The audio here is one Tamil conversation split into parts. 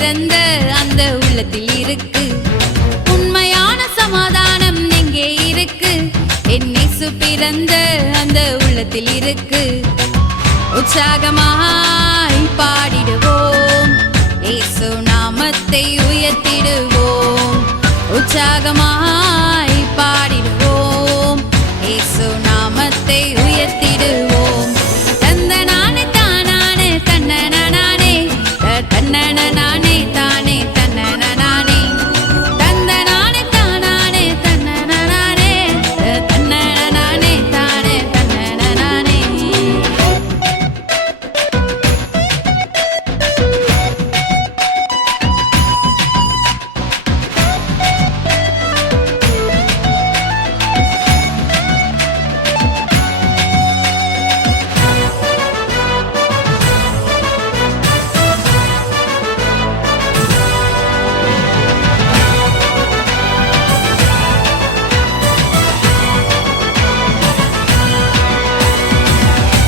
பிறந்த அந்த உள்ளத்தில் இருக்கு. உண்மையான சமாதானம் எங்கே இருக்கு? என் இயேசு பிறந்த அந்த உள்ளத்தில் இருக்கு. உற்சாகமாய் பாடிடுவோம், இயேசு நாமத்தை உயர்த்திடுவோம். உற்சாகமாய் பாடிடுவோம், இயேசு நாமத்தை உயர்த்திடுவோம். தந்தனானே தானானே தன்னனானே தன்னனானே தானே தன்னனானே தந்தனானே தானானே தன்னனானே தன்னனானே தானே தன்னனானே.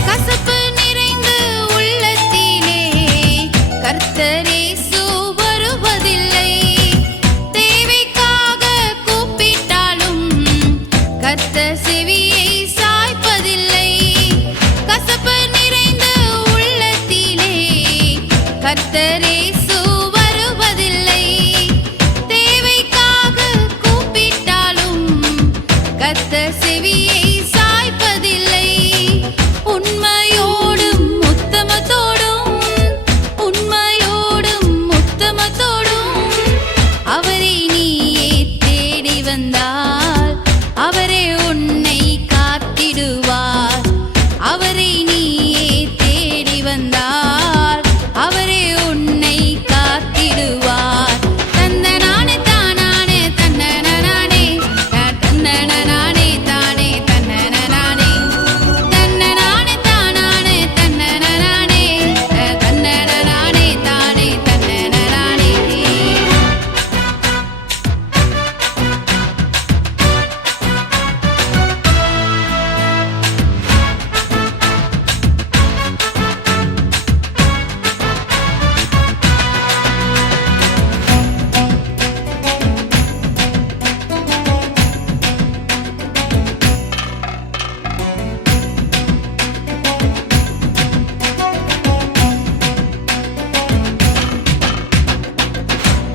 கசப்பு நிறைந்து உள்ளத்திலே கர்த்தர் இயேசு வருவதில்லை. தேவைக்காக கூப்பிட்டாலும் கர்த்தர் செவியை சாய்ப்பதில்லை. கசப்பு நிறைந்த உள்ளத்திலே கர்த்தர் இயேசு வருவதில்லை. தேவைக்காக கூப்பிட்டாலும் கர்த்தர் செவியை சாய்ப்பதில்லை. உண்மையோடும் உத்தமத்தோடும் உண்மையோடும் உத்தமத்தோடும் அவரை நீயே தேடி வந்தால் அவரே உன்னை காத்திடுவார். அவரை நீயே தேடி வந்தால் அவரே உன்னை காத்திடுவார். தந்தனானே தானானே தன்னனானே தன்னனானே தானே தன்னனானே தன்னனானே தானானே தன்னனானே தன்னனானே தானே தன்னனானே.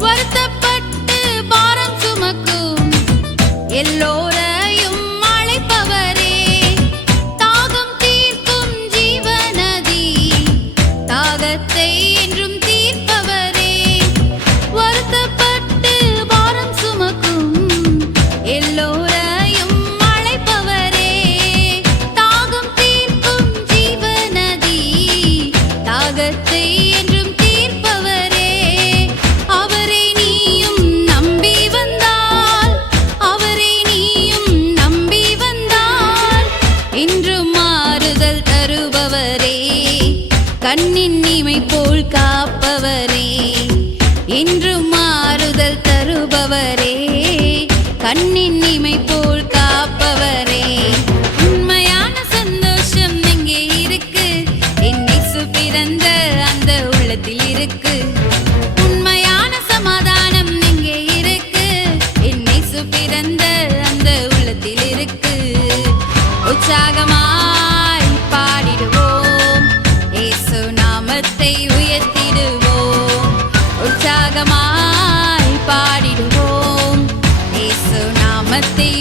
வருத்தப்பட்டு பாரம் சுமக்கும் எல்லோரையும் அழைப்பவரே, தாகம் தீர்க்கும் ஜீவநதி தாகத்தை என்றும் தீர்ப்பவரே. வருத்தப்பட்டு பாரம் சுமக்கும் எல்லோரையும் அழைப்பவரே, தாகம் தீர்க்கும் ஜீவநதி தாகத்தை என்றும் தீர்ப்பவரே. அவரை நீயும் நம்பி வந்தால் அவரை நீயும் நம்பி வந்தால் இன்றும் மாறுதல் தருபவரே, கண்ணின் இமை போல் காப்பவரே. இன்றும் மாறுதல் தருபவரே, கண்ணின் இமை போல் காப்பவரே. உண்மையான சந்தோஷம் எங்கே இருக்கு? என் இயேசு பிறந்த அந்த உள்ளத்தில் இருக்கு. உண்மையான சமாதானம் எங்கே இருக்கு? என் இயேசு பிறந்த அந்த உள்ளத்தில் இருக்கு. உற்சாகமாய் பாடிடுவோம், இயேசு நாமத்தை உயர்த்திடுவோம். உற்சாகமாய் பாடிடுவோம், இயேசு நாமத்தை